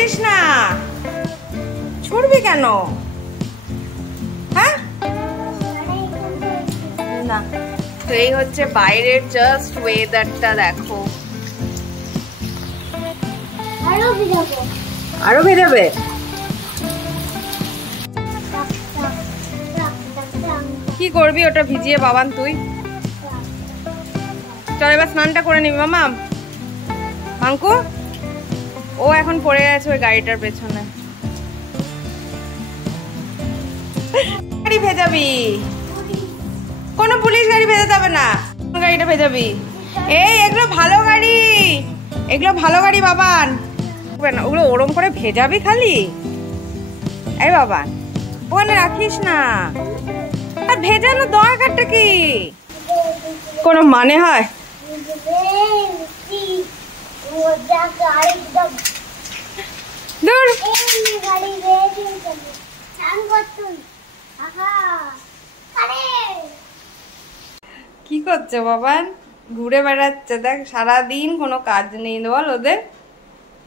ছুড়িস না, ছুড়বি কেন? হ্যাঁ না, তো এই হচ্ছে বাইরের জাস্ট ওয়েদারটা দেখো। আরো ভেজাবে? কি করবি ওটা ভিজিয়ে বাবান তুই? চল এবার স্নানটা করে নিবি মামা। মাঙ্কু ও এখন পড়ে আছে ওই গাড়িটার পেছনে। গাড়ি ভেজাবি? কোনো পুলিশ গাড়ি ভেজাতে হবে না, গাড়িটা ভেজাবি। এই এগুলো ভালো গাড়ি, এগুলো ভালো গাড়ি বাবান। ওগুলো ওরম করে ভেজাবি খালি? এই বাবান ওখানে রাখিস না, আর ভেজানো দরকারটা কি? কোনো মানে হয়? কি করছে বাবান? ঘুরে বেড়াচ্ছে দেখ, সারাদিন কোনো কাজ নেই বল ওদের,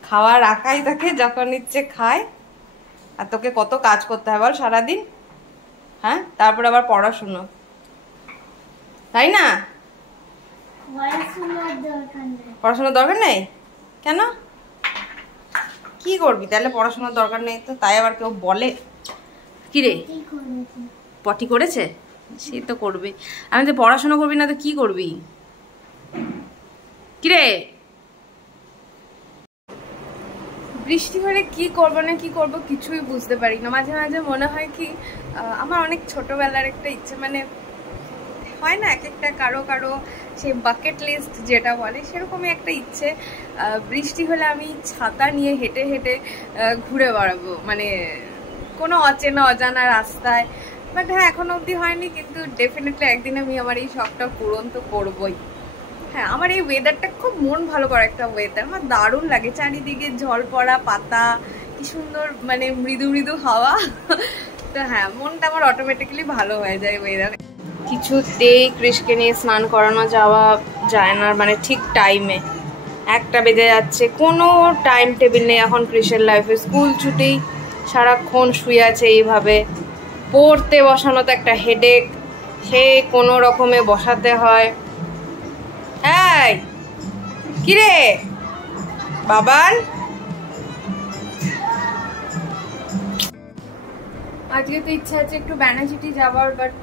খাওয়া রাখাই থাকে, যখন ইচ্ছে খায়। আর তোকে কত কাজ করতে হয় বল সারাদিন? হ্যাঁ, তারপর আবার পড়াশুনো, তাই না? পড়াশোনার দরকার নেই কেন? কি করবি তাহলে? পড়াশোনার দরকার নেই তো তাই আবার কেউ বলে? কি রে, পটি করেছে? সে তো করবে, আমি তো পড়াশোনা করবি না তো কি করবি? কি রে, বৃষ্টি হলে কি করবো না কি করবো কিছুই বুঝতে পারি না। মাঝে মাঝে মনে হয় কি আমার অনেক ছোটবেলার একটা ইচ্ছে, মানে হয় না এক একটা কারো কারো সেই বাকেট লিস্ট যেটা বলে, সেরকমই একটা ইচ্ছে। বৃষ্টি হলে আমি ছাতা নিয়ে হেঁটে হেঁটে ঘুরে বেড়াবো, মানে কোনো অচেনা অজানা রাস্তায়। বাট হ্যাঁ, এখনো অবধি হয়নি, কিন্তু ডেফিনেটলি একদিন আমি আমার এই শখটা পূরণ তো করবোই। হ্যাঁ, আমার এই ওয়েদারটা খুব মন ভালো করা একটা ওয়েদার, আমার দারুণ লাগে। চারিদিকে ঝল পড়া পাতা, কি সুন্দর মানে মৃদু মৃদু হাওয়া। তো হ্যাঁ, মনটা আমার অটোমেটিক্যালি ভালো হয়ে যায় ওয়েদারে। কিছুতেই কৃষকে নিয়ে স্নান করানো যাওয়া যায় না, মানে ঠিক টাইমে। 1টা বেজে যাচ্ছে, কোনো টাইম টেবিল নেই এখন কৃষের লাইফে। স্কুল ছুটি, সারাক্ষণ শুয়ে আছে এইভাবে। পড়তে বসানো তো একটা হেডেক, সে কোনো রকমে বসাতে হয়। এই কিরে বাবান, আজকে তো ইচ্ছা আছে একটু ব্যানাচিটি যাওয়ার, বাট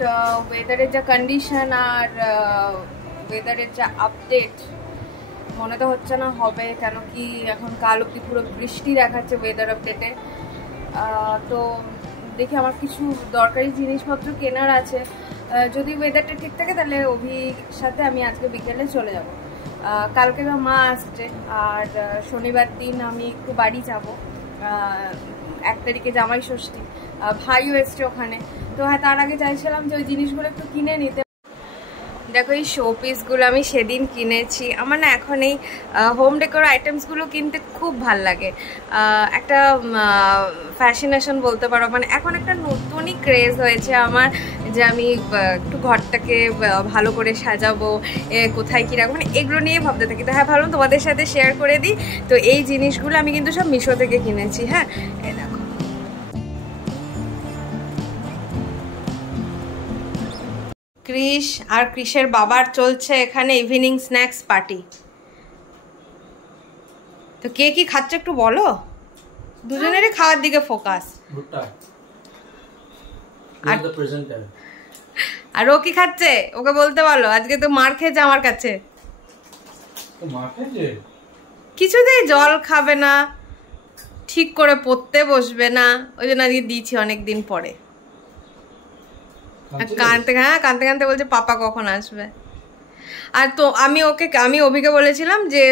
ওয়েদারের যা কন্ডিশন আর ওয়েদারের যা আপডেট মনে তো হচ্ছে না হবে, কেন কি এখন কাল অব্দি পুরো বৃষ্টি দেখাচ্ছে ওয়েদার আপডেটে। তো দেখি আমার কিছু দরকারি জিনিসপত্র কেনার আছে, যদি ওয়েদারটা ঠিক থাকে তাহলে অভির সাথে আমি আজকে বিকেলে চলে যাব। কালকে মা আসছে, আর শনিবার দিন আমি একটু বাড়ি যাব। 1 তারিখে জামাই ষষ্ঠী, ভাইও এসছে ওখানে। তো হ্যাঁ, তার আগে চাইছিলাম যে ওই জিনিসগুলো একটু কিনে নিতে। দেখো এই শো পিসগুলো আমি সেদিন কিনেছি। আমার না এখন এই হোম ডেকোর আইটেমসগুলো কিনতে খুব ভাল লাগে। একটা ফ্যাশনেশন বলতে পারো, মানে এখন একটা নতুনই ক্রেজ হয়েছে আমার, যে আমি একটু ঘরটাকে ভালো করে সাজাবো, কোথায় কী রাখবো, মানে এগুলো নিয়ে ভাবতে থাকি। তো হ্যাঁ, ভাবলাম তোমাদের সাথে শেয়ার করে দিই। তো এই জিনিসগুলো আমি কিন্তু সব মিশো থেকে কিনেছি। হ্যাঁ, এই দেখো, কৃষ আর কৃষের বাবার চলছে এখানে ইভিনিং স্ন্যাক্স পার্টি। তো কে কি খাচ্ছে একটু বলো, দুজনেরই খাওয়ার দিকে ফোকাস। আর ও কি খাচ্ছে ওকে বলতে বলো, আজকে তো মার খেয়েছে আমার কাছে। কিছুতেই জল খাবে না, ঠিক করে পড়তে বসবে না, ওই জন্য আজকে দিয়েছি অনেকদিন পরে। কানতে কানতে বলছে পাপা কখন আসবে। আর তো আমি অভিকে বলেছিলাম যে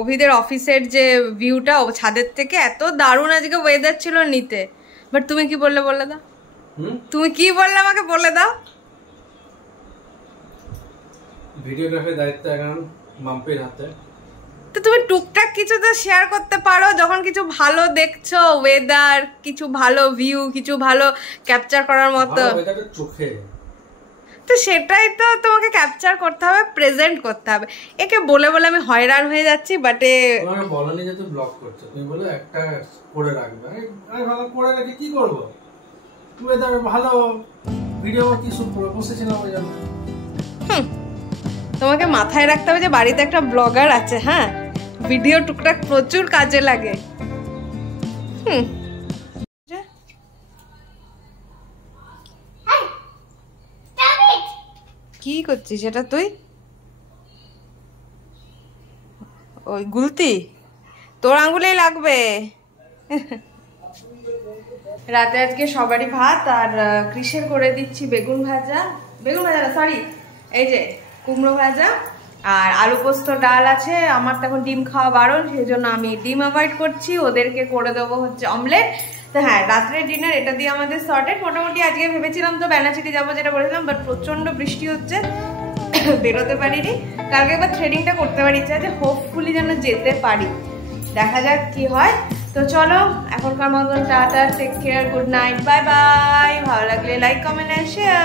অভিদের অফিসের যে ভিউটা ছাদের থেকে এত দারুণ আজকে ওয়েদার ছিল নিতে, বাট তুমি কি বললে বলে দাও, তুমি কি বললে আমাকে বলে দাও। ভিডিওগ্রাফির দায়িত্ব এখন মাম্পির হাতে। তো তুমি টুকটাক কিছু তো শেয়ার করতে পারো, যখন কিছু ভালো দেখছো ওয়েদার, কিছু ভালো ভিউ, কিছু ভালো ক্যাপচার করার মতো। ওয়েদারটা চোখে, তো সেটাই তো তোমাকে ক্যাপচার করতে হবে, প্রেজেন্ট করতে হবে। একে বলে বলে আমি হয়রান হয়ে যাচ্ছি, বাটে তোমাকে বলনি যে তুমি ব্লগ করছো, তুমি বলে একটা করে রাখবে। আমি ভালো করে রাখি, কি করব? তুমি তো ভালো ভিডিও কি শুট করবে বসেছিলাম ওই জন্য। তোমাকে মাথায় রাখতে হবে যে বাড়িতে একটা ব্লগার আছে। হ্যাঁ, ভিডিও টুকটাক প্রচুর কাজে লাগে। কি করছিস সেটা তুই? ওই গুলতি তোর আঙ্গুলেই লাগবে। রাতে আজকে সবারই ভাত, আর কৃষের করে দিচ্ছি বেগুন ভাজা না সরি, এই যে কুমড়ো ভাজা আর আলু পোস্ত ডাল আছে। আমার তখন ডিম খাওয়া বারণ, সেই জন্য আমি ডিম অ্যাভয়েড করছি, ওদেরকে করে দেবো হচ্ছে অমলেট। তো হ্যাঁ, রাত্রে ডিনার এটা দিয়ে আমাদের সর্টেড মোটামুটি। আজকে ভেবেছিলাম তো বেনাচিটি যাবো, যেটা বলেছিলাম, বাট প্রচন্ড বৃষ্টি হচ্ছে, বেরোতে পারিনি। কালকে একবার থ্রেডিংটা করতে পারি, ইচ্ছা আছে, হোপফুলি যেন যেতে পারি, দেখা যাক কি হয়। তো চলো এখনকার মতন tata, take care, good night, bye bye. ভালো লাগলে লাইক, কমেন্ট এন্ড শেয়ার।